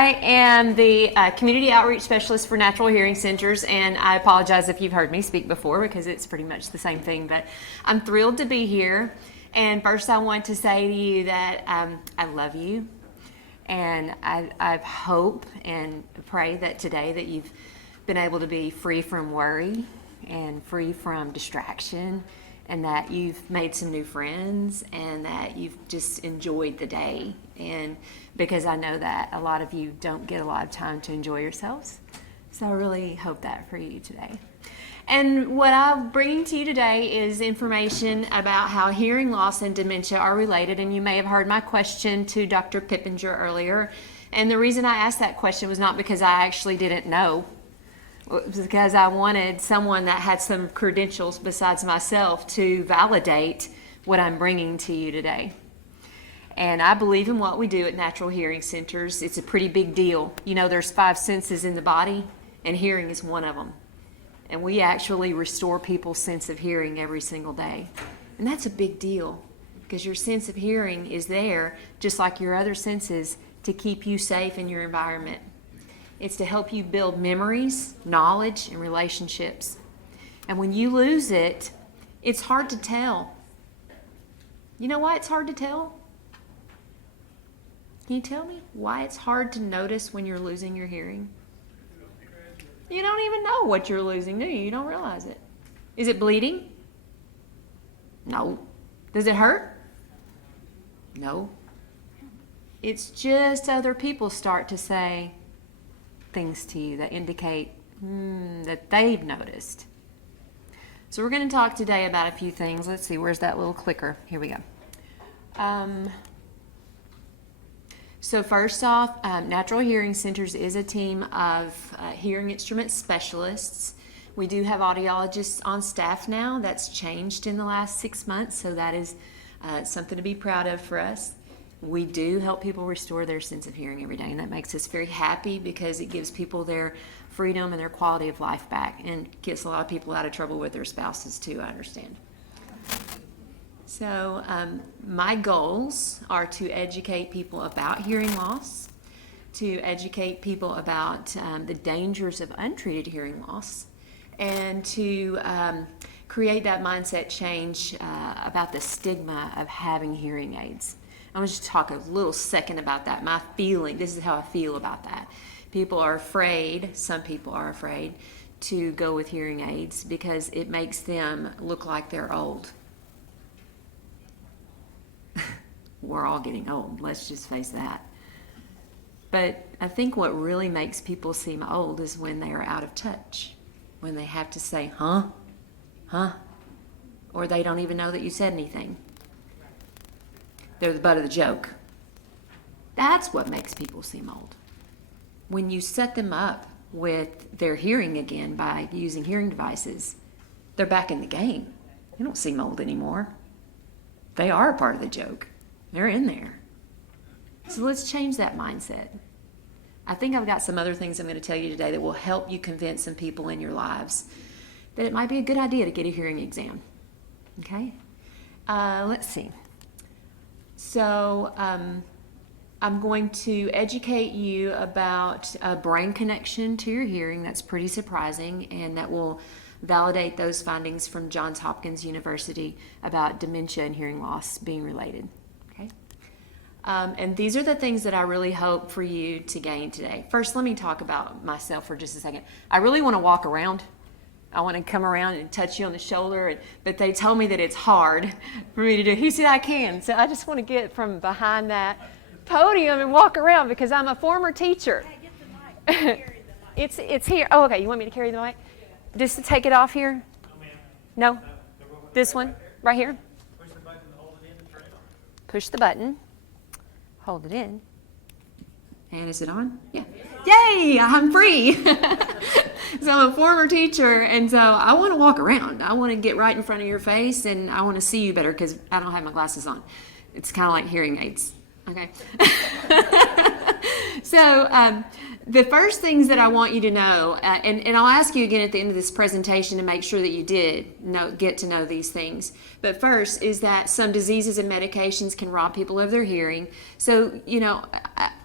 I am the Community Outreach Specialist for Natural Hearing Centers, and I apologize if you've heard me speak before because it's pretty much the same thing, but I'm thrilled to be here. And first I want to say to you that I love you, and I hope and pray that today that you've been able to be free from worry and free from distraction, and that you've made some new friends and that you've just enjoyed the day. And because I know that a lot of you don't get a lot of time to enjoy yourselves. So I really hope that for you today. And what I'm bringing to you today is information about how hearing loss and dementia are related. And you may have heard my question to Dr. Pippinger earlier. And the reason I asked that question was not because I actually didn't know. It was because I wanted someone that had some credentials besides myself to validate what I'm bringing to you today. And I believe in what we do at Natural Hearing Centers. It's a pretty big deal. You know, there's 5 senses in the body, and hearing is one of them. And we actually restore people's sense of hearing every single day. And that's a big deal because your sense of hearing is there, just like your other senses, to keep you safe in your environment. It's to help you build memories, knowledge, and relationships. And when you lose it, it's hard to tell. You know why it's hard to tell? Can you tell me why it's hard to notice when you're losing your hearing? You don't even know what you're losing, do you? You don't realize it. Is it bleeding? No. Does it hurt? No. It's just other people start to say things to you that indicate that they've noticed. So we're going to talk today about a few things. Let's see, where's that little clicker? Here we go. So first off, Natural Hearing Centers is a team of hearing instrument specialists. We do have audiologists on staff now. That's changed in the last 6 months, so that is something to be proud of for us. We do help people restore their sense of hearing every day, and that makes us very happy because it gives people their freedom and their quality of life back, and gets a lot of people out of trouble with their spouses too, I understand. So my goals are to educate people about hearing loss, to educate people about the dangers of untreated hearing loss, and to create that mindset change about the stigma of having hearing aids. I want to just talk a little second about that. My feeling, this is how I feel about that. People are afraid, some people are afraid, to go with hearing aids because it makes them look like they're old. We're all getting old, let's just face that. But I think what really makes people seem old is when they are out of touch, when they have to say, huh, or they don't even know that you said anything. They're the butt of the joke. That's what makes people seem old. When you set them up with their hearing again by using hearing devices, they're back in the game. They don't seem old anymore. They are a part of the joke. They're in there. So let's change that mindset. I think I've got some other things I'm going to tell you today that will help you convince some people in your lives that it might be a good idea to get a hearing exam. Okay? Let's see. So I'm going to educate you about a brain connection to your hearing that's pretty surprising, and that will validate those findings from Johns Hopkins University about dementia and hearing loss being related. Okay? And these are the things that I really hope for you to gain today. First, let me talk about myself for just a second. I really want to walk around. I want to come around and touch you on the shoulder, but they told me that it's hard for me to do. He said I can, so I just want to get from behind that podium and walk around because I'm a former teacher. Hey, get the mic. Carry the mic. It's here. Oh, okay. You want me to carry the mic? Just to take it off here? No? This one? Right here? Push the button, hold it in, and turn it on. Push the button. Hold it in. And is it on? Yeah. Yay! I'm free! So I'm a former teacher, and so I want to walk around. I want to get right in front of your face, and I want to see you better because I don't have my glasses on. It's kind of like hearing aids. Okay. So the first things that I want you to know, and I'll ask you again at the end of this presentation to make sure that you get to know these things. But first is that some diseases and medications can rob people of their hearing. So,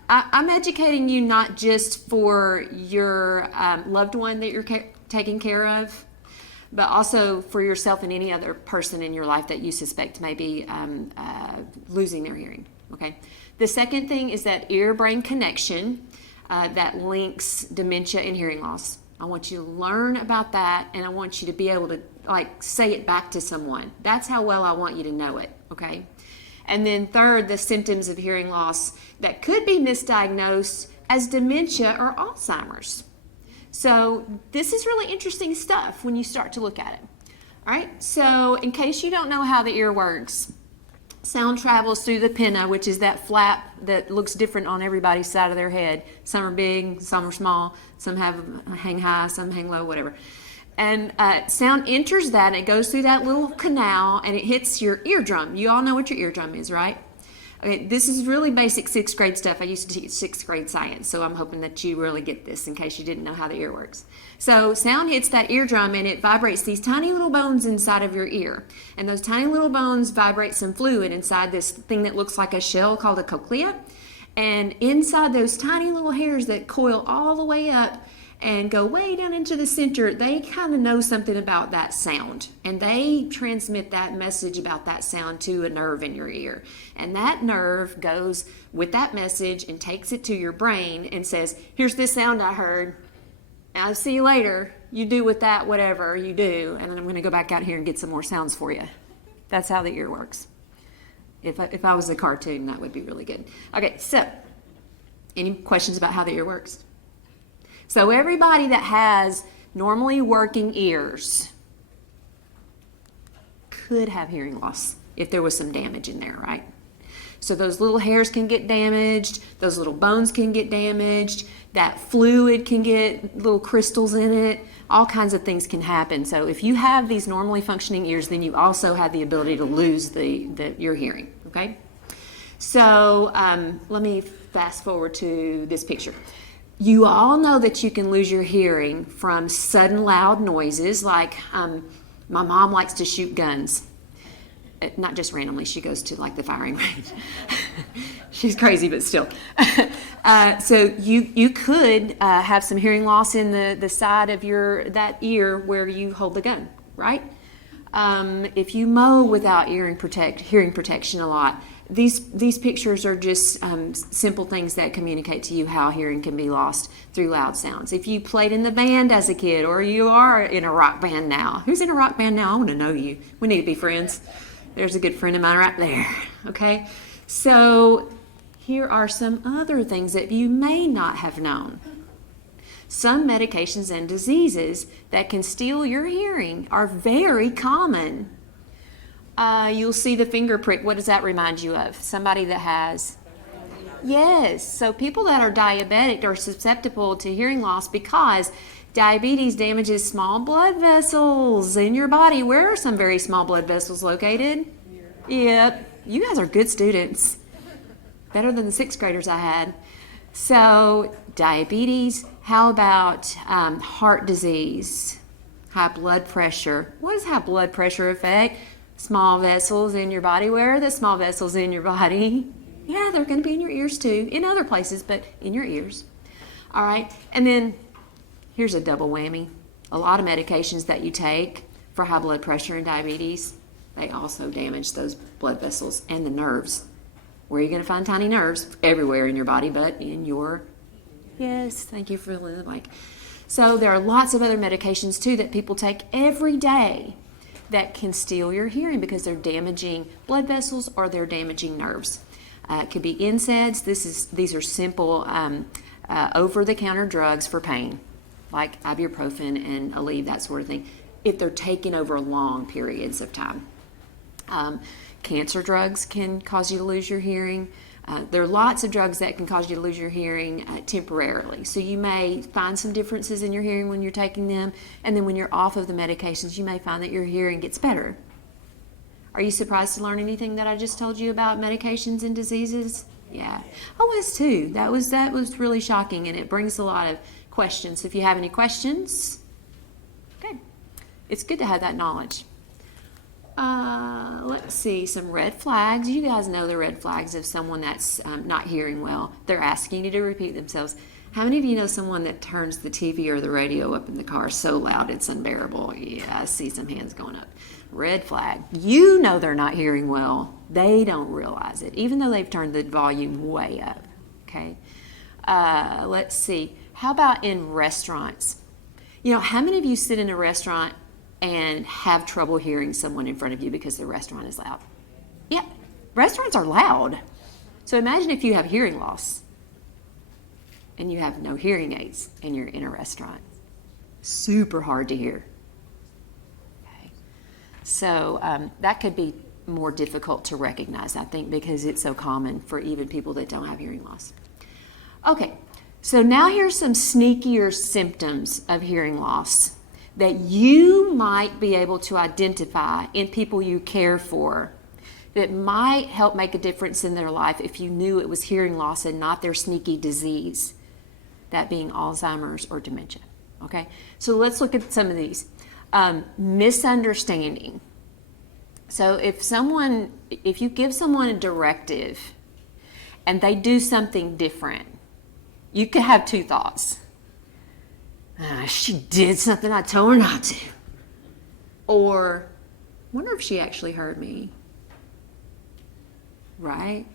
I'm educating you not just for your loved one that you're taking care of, but also for yourself and any other person in your life that you suspect may be losing their hearing. Okay. The second thing is that ear-brain connection that links dementia and hearing loss. I want you to learn about that, and I want you to be able to say it back to someone. That's how well I want you to know it. Okay. And then third, the symptoms of hearing loss that could be misdiagnosed as dementia or Alzheimer's. So this is really interesting stuff when you start to look at it. All right, so in case you don't know how the ear works, sound travels through the pinna, which is that flap that looks different on everybody's side of their head. Some are big, some are small, some hang high, some hang low, whatever. And sound enters that, and it goes through that little canal, and it hits your eardrum. You all know what your eardrum is, right? Okay, this is really basic 6th grade stuff. I used to teach 6th grade science, so I'm hoping that you really get this in case you didn't know how the ear works. So sound hits that eardrum, and it vibrates these tiny little bones inside of your ear. And those tiny little bones vibrate some fluid inside this thing that looks like a shell called a cochlea. And inside those tiny little hairs that coil all the way up and go way down into the center, they kind of know something about that sound, and they transmit that message about that sound to a nerve in your ear, and that nerve goes with that message and takes it to your brain and says, here's this sound I heard, I'll see you later, you do with that whatever you do, and then I'm going to go back out here and get some more sounds for you. That's how the ear works. If I was a cartoon, that would be really good. Okay, so any questions about how the ear works? So everybody that has normally working ears could have hearing loss if there was some damage in there, right? So those little hairs can get damaged, those little bones can get damaged, that fluid can get little crystals in it, all kinds of things can happen. So if you have these normally functioning ears, then you also have the ability to lose your hearing, okay? So let me fast forward to this picture. You all know that you can lose your hearing from sudden loud noises, like my mom likes to shoot guns. Not just randomly, she goes to the firing range. She's crazy, but still. So you could have some hearing loss in the side of that ear where you hold the gun, right? If you mow without hearing protection a lot, these pictures are just simple things that communicate to you how hearing can be lost through loud sounds. If you played in the band as a kid, or you are in a rock band now. Who's in a rock band now? I want to know you. We need to be friends. There's a good friend of mine right there. Okay? So here are some other things that you may not have known. Some medications and diseases that can steal your hearing are very common. You'll see the finger prick. What does that remind you of? Somebody that has? Yes. So people that are diabetic are susceptible to hearing loss because diabetes damages small blood vessels in your body. Where are some very small blood vessels located? Yep. You guys are good students. Better than the 6th graders I had. So diabetes. How about heart disease? High blood pressure. What does high blood pressure affect? Small vessels in your body. Where are the small vessels in your body? Yeah, they're going to be in your ears too. In other places, but in your ears. All right. And then here's a double whammy. A lot of medications that you take for high blood pressure and diabetes, they also damage those blood vessels and the nerves. Where are you going to find tiny nerves? Everywhere in your body, but in your... Yes, thank you for the mic. So there are lots of other medications too that people take every day that can steal your hearing because they're damaging blood vessels or they're damaging nerves. It could be NSAIDs. These are simple over-the-counter drugs for pain, like ibuprofen and Aleve, that sort of thing, if they're taken over long periods of time. Cancer drugs can cause you to lose your hearing. There are lots of drugs that can cause you to lose your hearing temporarily. So you may find some differences in your hearing when you're taking them, and then when you're off of the medications, you may find that your hearing gets better. Are you surprised to learn anything that I just told you about medications and diseases? Yeah, I was too. That was really shocking, and it brings a lot of questions. If you have any questions, okay, it's good to have that knowledge. Let's see, some red flags. You guys know the red flags of someone that's not hearing well. They're asking you to repeat themselves. How many of you know someone that turns the TV or the radio up in the car so loud it's unbearable? Yeah, I see some hands going up. Red flag. You know they're not hearing well. They don't realize it, even though they've turned the volume way up. Okay. Let's see. How about in restaurants? You know, how many of you sit in a restaurant and have trouble hearing someone in front of you because the restaurant is loud? Yeah, restaurants are loud. So imagine if you have hearing loss and you have no hearing aids and you're in a restaurant. Super hard to hear. Okay. So that could be more difficult to recognize, I think, because it's so common for even people that don't have hearing loss. Okay, so now here's some sneakier symptoms of hearing loss that you might be able to identify in people you care for that might help make a difference in their life if you knew it was hearing loss and not their sneaky disease, that being Alzheimer's or dementia. Okay, so let's look at some of these. Misunderstanding. So if you give someone a directive and they do something different, you could have two thoughts. She did something I told her not to. Or, wonder if she actually heard me. Right?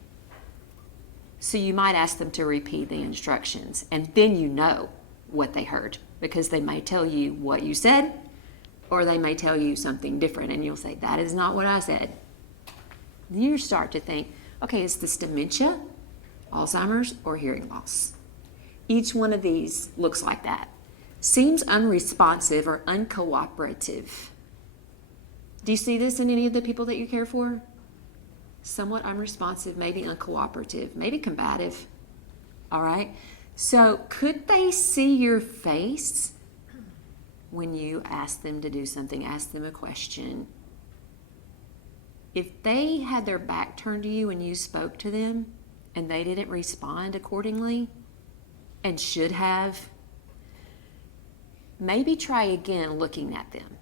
So you might ask them to repeat the instructions, and then you know what they heard, because they may tell you what you said, or they may tell you something different, and you'll say, that is not what I said. Then you start to think, okay, is this dementia, Alzheimer's, or hearing loss? Each one of these looks like that. Seems unresponsive or uncooperative. Do you see this in any of the people that you care for? Somewhat unresponsive, maybe uncooperative, maybe combative. All right? So could they see your face when you ask them to do something, ask them a question? If they had their back turned to you when you spoke to them and they didn't respond accordingly and should have, maybe try again looking at them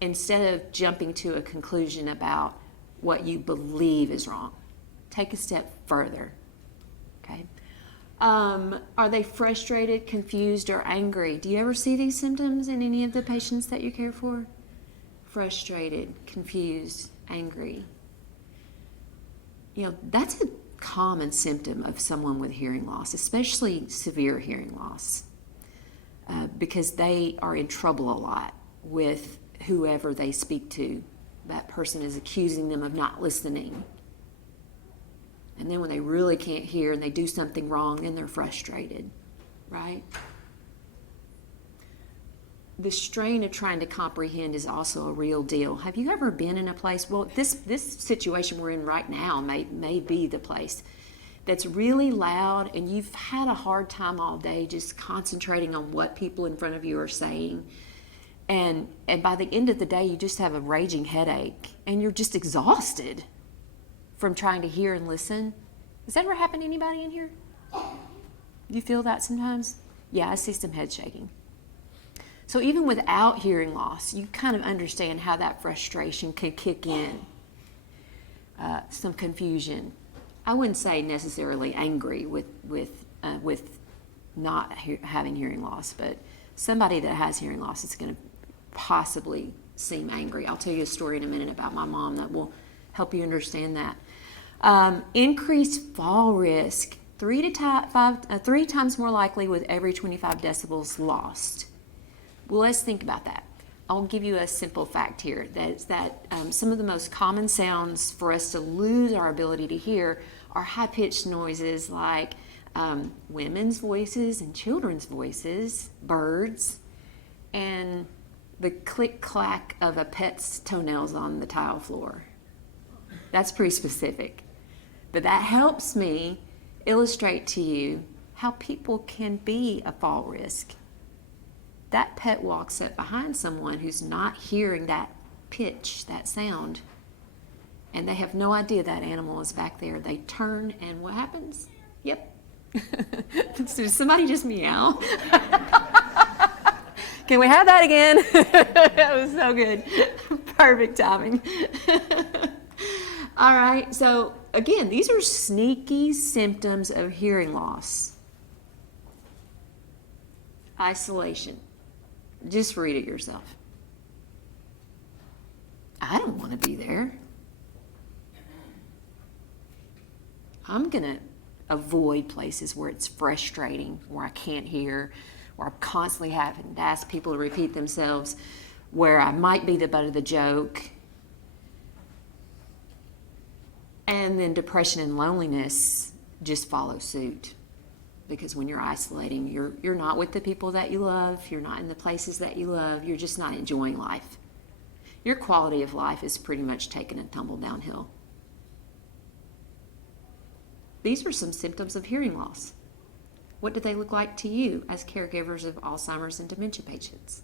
instead of jumping to a conclusion about what you believe is wrong. Take a step further. Okay? Are they frustrated, confused, or angry? Do you ever see these symptoms in any of the patients that you care for? Frustrated, confused, angry. You know, that's a common symptom of someone with hearing loss, especially severe hearing loss. Because they are in trouble a lot with whoever they speak to. That person is accusing them of not listening. And then when they really can't hear and they do something wrong, then they're frustrated, right? The strain of trying to comprehend is also a real deal. Have you ever been in a place, well, this situation we're in right now may be the place that's really loud and you've had a hard time all day just concentrating on what people in front of you are saying. And by the end of the day, you just have a raging headache and you're just exhausted from trying to hear and listen. Has that ever happened to anybody in here? You feel that sometimes? Yeah, I see some head shaking. So even without hearing loss, you kind of understand how that frustration can kick in. Some confusion. I wouldn't say necessarily angry with not having hearing loss, but somebody that has hearing loss is going to possibly seem angry. I'll tell you a story in a minute about my mom that will help you understand that. Increased fall risk, 3 times more likely with every 25 decibels lost. Well, let's think about that. I'll give you a simple fact here. That some of the most common sounds for us to lose our ability to hear are high-pitched noises like women's voices and children's voices, birds, and the click-clack of a pet's toenails on the tile floor. That's pretty specific. But that helps me illustrate to you how people can be a fall risk. That pet walks up behind someone who's not hearing that pitch, that sound, and they have no idea that animal is back there. They turn, and what happens? Yep. Did somebody just meow? Can we have that again? That was so good. Perfect timing. All right, so again, these are sneaky symptoms of hearing loss. Isolation. Just read it yourself. I don't want to be there. I'm going to avoid places where it's frustrating, where I can't hear, where I'm constantly having to ask people to repeat themselves, where I might be the butt of the joke. And then depression and loneliness just follow suit. Because when you're isolating, you're not with the people that you love, you're not in the places that you love, you're just not enjoying life. Your quality of life is pretty much taken a tumble downhill. These are some symptoms of hearing loss. What do they look like to you as caregivers of Alzheimer's and dementia patients?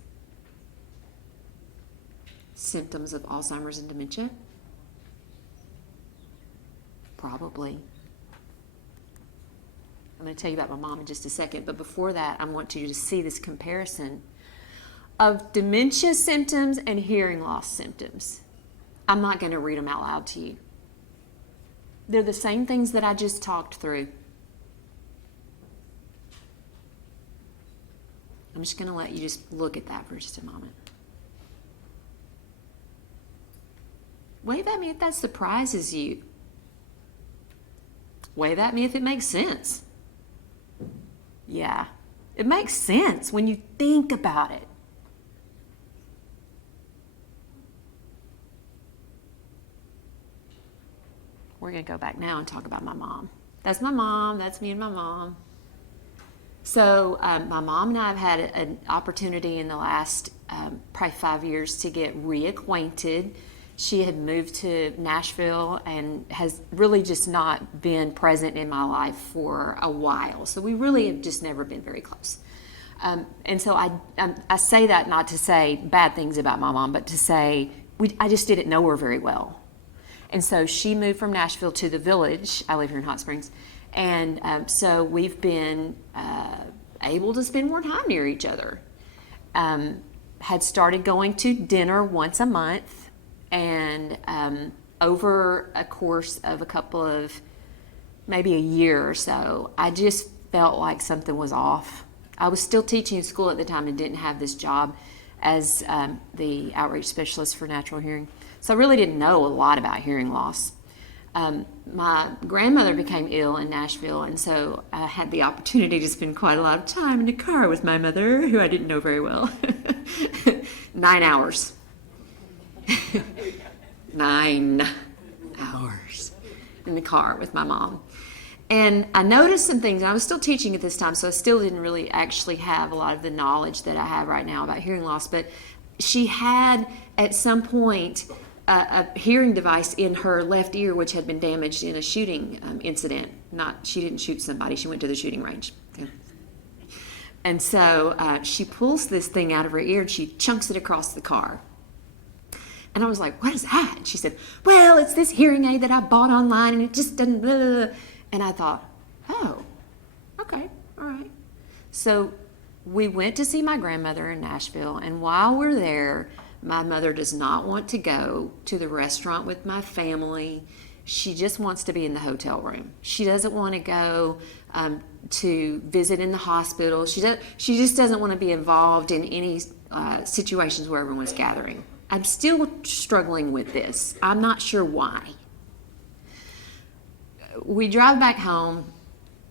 Symptoms of Alzheimer's and dementia? Probably. I'm going to tell you about my mom in just a second, but before that, I want you to see this comparison of dementia symptoms and hearing loss symptoms. I'm not going to read them out loud to you. They're the same things that I just talked through. I'm just going to let you just look at that for just a moment. Wave at me if that surprises you. Wave at me if it makes sense. Yeah, it makes sense when you think about it. We're going to go back now and talk about my mom. That's my mom. That's me and my mom. So my mom and I have had an opportunity in the last probably 5 years to get reacquainted. She had moved to Nashville and has really just not been present in my life for a while. So we really have just never been very close. And so I say that not to say bad things about my mom, but to say I just didn't know her very well. And so she moved from Nashville to the Village. I live here in Hot Springs. And so we've been able to spend more time near each other. Had started going to dinner once a month. And over a course of a couple of, maybe a year or so, I just felt like something was off. I was still teaching in school at the time and didn't have this job as the outreach specialist for natural hearing. So I really didn't know a lot about hearing loss. My grandmother became ill in Nashville, and so I had the opportunity to spend quite a lot of time in the car with my mother, who I didn't know very well. 9 hours. 9 hours in the car with my mom. And I noticed some things. I was still teaching at this time, so I still didn't really actually have a lot of the knowledge that I have right now about hearing loss. But she had, at some point, a hearing device in her left ear, which had been damaged in a shooting incident. She didn't shoot somebody. She went to the shooting range. Okay. And so she pulls this thing out of her ear, and she chunks it across the car. And I was like, what is that? And she said, well, it's this hearing aid that I bought online, and it just doesn't, blah, blah, blah. And I thought, oh, okay, all right. So we went to see my grandmother in Nashville, and while we're there, my mother does not want to go to the restaurant with my family. She just wants to be in the hotel room. She doesn't want to go to visit in the hospital. She just doesn't want to be involved in any situations where everyone's gathering. I'm still struggling with this. I'm not sure why. We drive back home.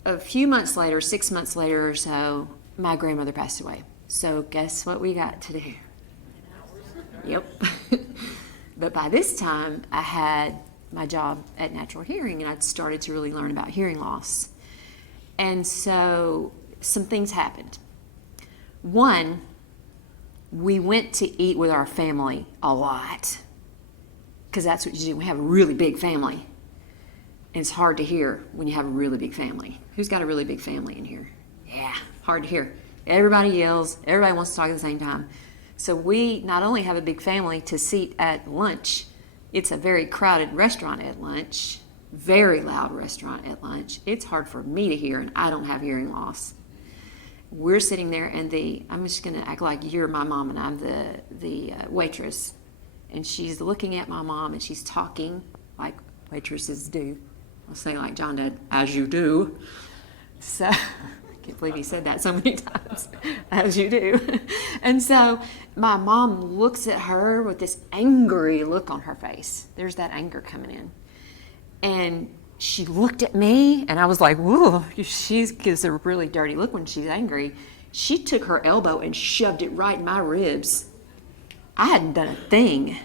A few months later, 6 months later or so, my grandmother passed away. So guess what we got to do? Yep. But by this time, I had my job at Natural Hearing, and I'd started to really learn about hearing loss. And so some things happened. One, we went to eat with our family a lot, because that's what you do. We have a really big family, and it's hard to hear when you have a really big family. Who's got a really big family in here? Yeah, hard to hear. Everybody yells. Everybody wants to talk at the same time. So we not only have a big family to seat at lunch, it's a very crowded restaurant at lunch, very loud restaurant at lunch. It's hard for me to hear, and I don't have hearing loss. We're sitting there, and I'm just going to act like you're my mom and I'm the waitress. And she's looking at my mom, and she's talking like waitresses do. I'll say like John did, as you do. So, I can't believe he said that so many times, as you do. And so my mom looks at her with this angry look on her face. There's that anger coming in. And she looked at me, and I was like, whoa, she gives a really dirty look when she's angry. She took her elbow and shoved it right in my ribs. I hadn't done a thing.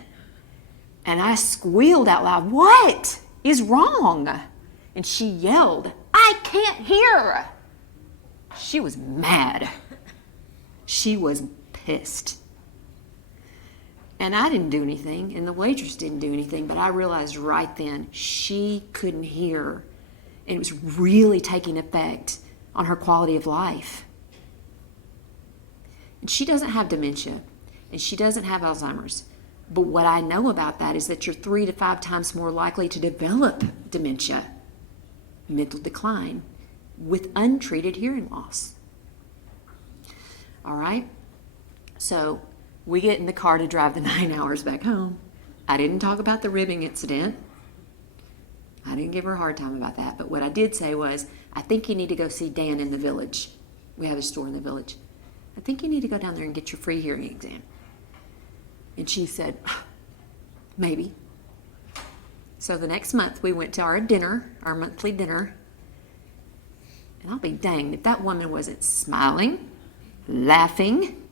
And I squealed out loud, what is wrong? And she yelled, I can't hear. She was mad. She was pissed. And I didn't do anything, and the waitress didn't do anything, but I realized right then she couldn't hear, and it was really taking effect on her quality of life. And she doesn't have dementia, and she doesn't have Alzheimer's. But what I know about that is that you're 3 to 5 times more likely to develop dementia, mental decline, with untreated hearing loss. All right? So we get in the car to drive the 9 hours back home. I didn't talk about the ribbing incident. I didn't give her a hard time about that. But what I did say was, I think you need to go see Dan in the village. We have a store in the village. I think you need to go down there and get your free hearing exam. And she said, maybe. So the next month we went to our dinner, our monthly dinner. And I'll be danged if that woman wasn't smiling, laughing,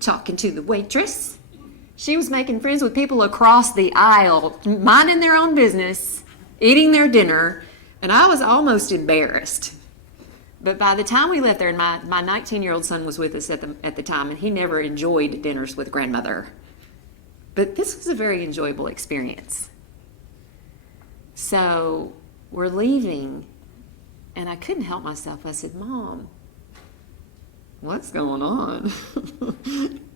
talking to the waitress. She was making friends with people across the aisle, minding their own business, eating their dinner, and I was almost embarrassed. But by the time we left there, and my 19-year-old son was with us at the time, and he never enjoyed dinners with grandmother. But this was a very enjoyable experience. So we're leaving, and I couldn't help myself. I said, Mom, what's going on?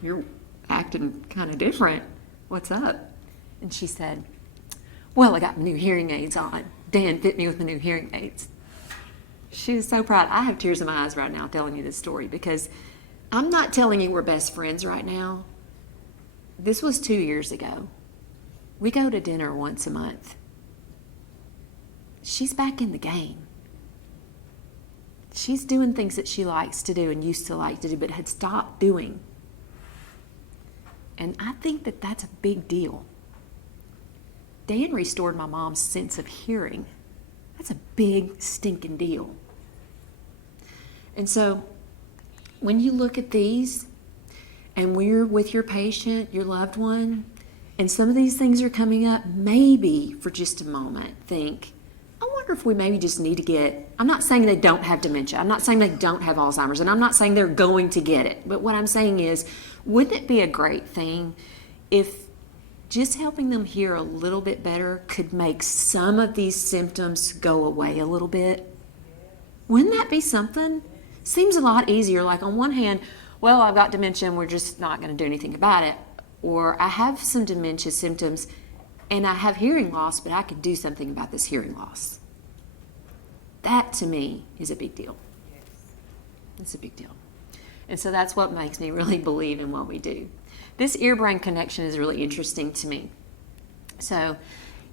You're acting kind of different. What's up? And she said, well, I got my new hearing aids on. Dan fit me with my new hearing aids. She was so proud. I have tears in my eyes right now telling you this story because I'm not telling you we're best friends right now. This was 2 years ago. We go to dinner once a month. She's back in the game. She's doing things that she likes to do and used to like to do, but had stopped doing. And I think that that's a big deal. Dan restored my mom's sense of hearing. That's a big stinking deal. And so when you look at these, and we're with your patient, your loved one, and some of these things are coming up, maybe for just a moment, think, I wonder if we maybe just need to get, I'm not saying they don't have dementia, I'm not saying they don't have Alzheimer's, and I'm not saying they're going to get it, but what I'm saying is, wouldn't it be a great thing if just helping them hear a little bit better could make some of these symptoms go away a little bit? Wouldn't that be something? Seems a lot easier, like on one hand, well, I've got dementia and we're just not going to do anything about it. Or I have some dementia symptoms and I have hearing loss, but I could do something about this hearing loss. That to me is a big deal. It's a big deal. And so that's what makes me really believe in what we do. This ear-brain connection is really interesting to me. So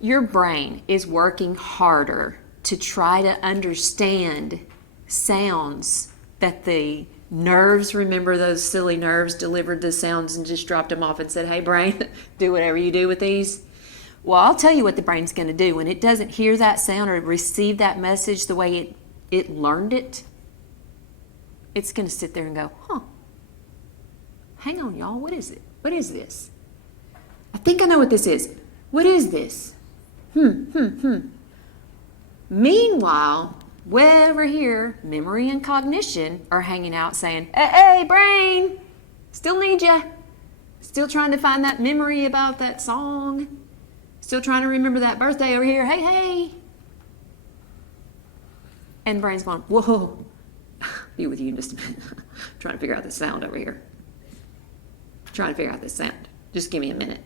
your brain is working harder to try to understand sounds that the nerves, remember those silly nerves delivered the sounds and just dropped them off and said, hey brain, do whatever you do with these. Well, I'll tell you what the brain's going to do. When it doesn't hear that sound or receive that message the way it learned it, it's going to sit there and go, hang on, y'all, what is it? What is this? I think I know what this is. What is this? Meanwhile, way over here, memory and cognition are hanging out saying, hey, brain, still need ya. Still trying to find that memory about that song. Still trying to remember that birthday over here. Hey. And the brain's going, whoa, be with you in just a minute. Trying to figure out the sound over here. Trying to figure out this sound. Just give me a minute.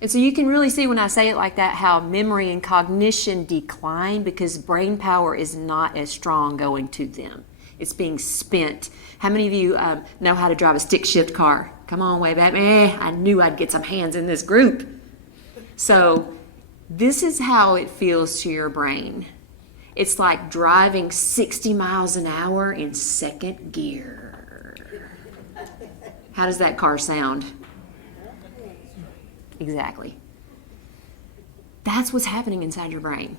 And so you can really see when I say it like that how memory and cognition decline because brain power is not as strong going to them. It's being spent. How many of you know how to drive a stick shift car? Come on, wave at me. I knew I'd get some hands in this group. So this is how it feels to your brain. It's like driving 60 miles an hour in second gear. How does that car sound? Exactly. That's what's happening inside your brain.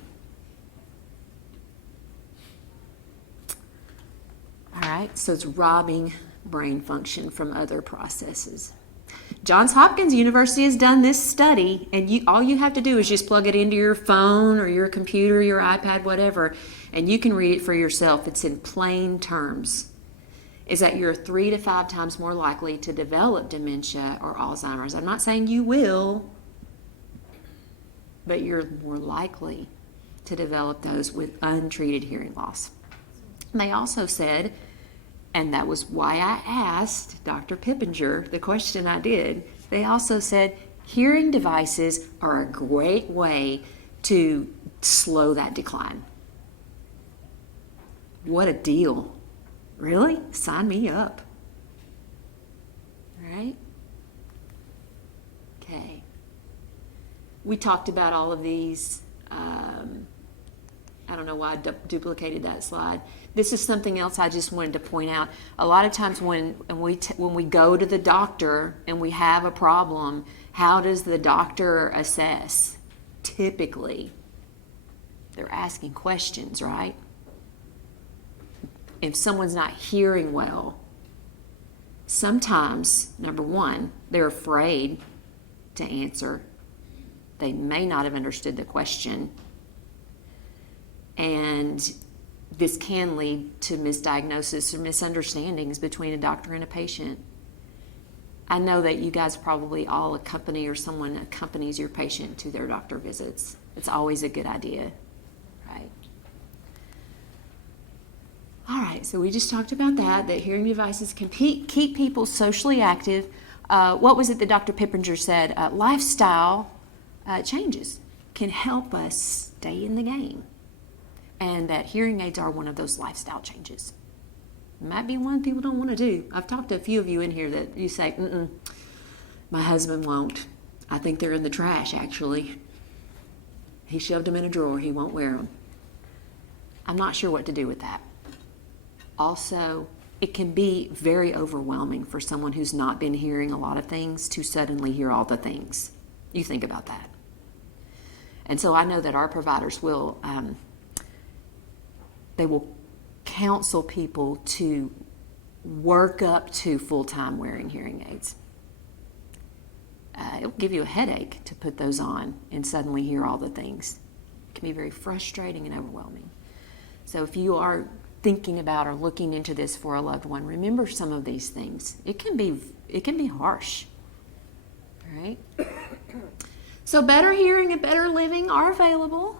All right, so it's robbing brain function from other processes. Johns Hopkins University has done this study, and all you have to do is just plug it into your phone or your computer, your iPad, whatever, and you can read it for yourself. It's in plain terms. Is that you're 3 to 5 times more likely to develop dementia or Alzheimer's. I'm not saying you will, but you're more likely to develop those with untreated hearing loss. They also said, and that was why I asked Dr. Pippinger the question I did, they also said hearing devices are a great way to slow that decline. What a deal. Really? Sign me up. All right? Okay. We talked about all of these. I don't know why I duplicated that slide. This is something else I just wanted to point out. A lot of times when we go to the doctor and we have a problem, how does the doctor assess? Typically, they're asking questions, right? If someone's not hearing well, sometimes, number one, they're afraid to answer. They may not have understood the question. And this can lead to misdiagnosis or misunderstandings between a doctor and a patient. I know that you guys probably all accompany or someone accompanies your patient to their doctor visits. It's always a good idea, right? All right, so we just talked about that hearing devices can keep people socially active. What was it that Dr. Pippinger said? Lifestyle changes can help us stay in the game. And that hearing aids are one of those lifestyle changes. It might be one people don't want to do. I've talked to a few of you in here that you say, my husband won't. I think they're in the trash, actually. He shoved them in a drawer. He won't wear them. I'm not sure what to do with that. Also, it can be very overwhelming for someone who's not been hearing a lot of things to suddenly hear all the things. You think about that. And so I know that our providers will... they will counsel people to work up to full-time wearing hearing aids. It'll give you a headache to put those on and suddenly hear all the things. It can be very frustrating and overwhelming. So if you are thinking about or looking into this for a loved one, remember some of these things. It can be harsh. All right? So better hearing and better living are available.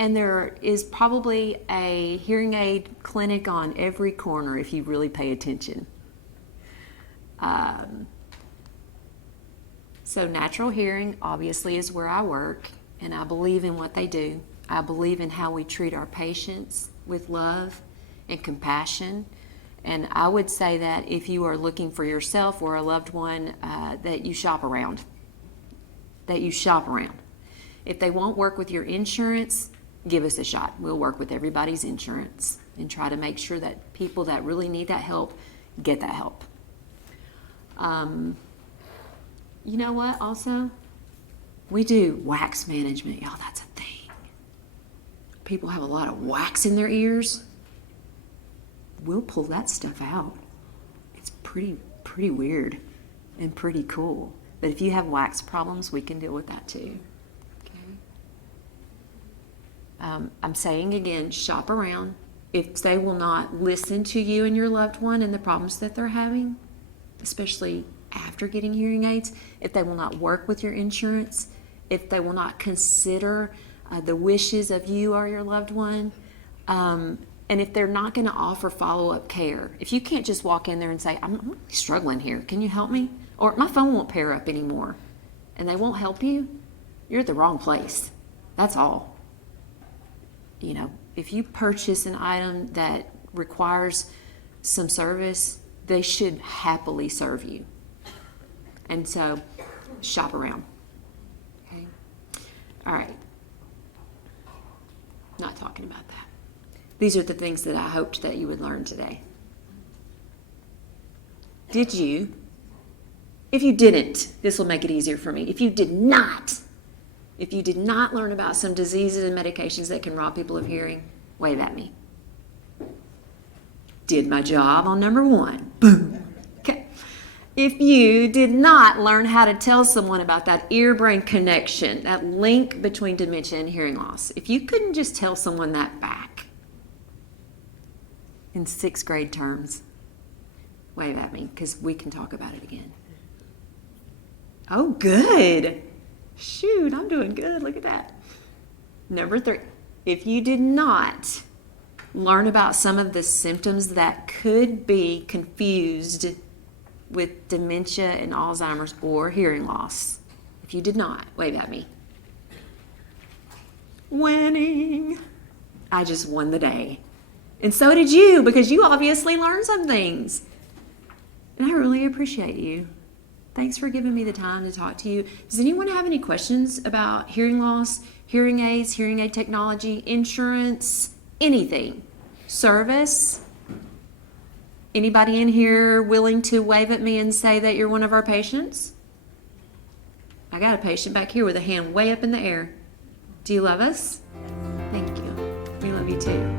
And there is probably a hearing aid clinic on every corner if you really pay attention. So natural hearing obviously is where I work, and I believe in what they do. I believe in how we treat our patients with love and compassion. And I would say that if you are looking for yourself or a loved one, that you shop around. If they won't work with your insurance, give us a shot. We'll work with everybody's insurance and try to make sure that people that really need that help get that help. You know what also? We do wax management. Y'all, that's a thing. People have a lot of wax in their ears. We'll pull that stuff out. It's pretty weird and pretty cool. But if you have wax problems, we can deal with that too. I'm saying again, shop around. If they will not listen to you and your loved one and the problems that they're having, especially after getting hearing aids, if they will not work with your insurance, if they will not consider the wishes of you or your loved one, and if they're not going to offer follow-up care, if you can't just walk in there and say, I'm really struggling here, can you help me? Or my phone won't pair up anymore, and they won't help you, you're at the wrong place. That's all. You know, if you purchase an item that requires some service, they should happily serve you. And so shop around. Okay? All right. Not talking about that. These are the things that I hoped that you would learn today. Did you? If you didn't, this will make it easier for me. If you did not learn about some diseases and medications that can rob people of hearing, wave at me. Did my job on number 1. Boom. Okay. If you did not learn how to tell someone about that ear-brain connection, that link between dementia and hearing loss, if you couldn't just tell someone that back in 6th grade terms, wave at me, because we can talk about it again. Oh, good. Shoot, I'm doing good. Look at that. Number 3, if you did not learn about some of the symptoms that could be confused with dementia and Alzheimer's or hearing loss, if you did not, wave at me. Winning. I just won the day. And so did you, because you obviously learned some things. And I really appreciate you. Thanks for giving me the time to talk to you. Does anyone have any questions about hearing loss, hearing aids, hearing aid technology, insurance, anything? Service? Anybody in here willing to wave at me and say that you're one of our patients? I got a patient back here with a hand way up in the air. Do you love us? Thank you. We love you too.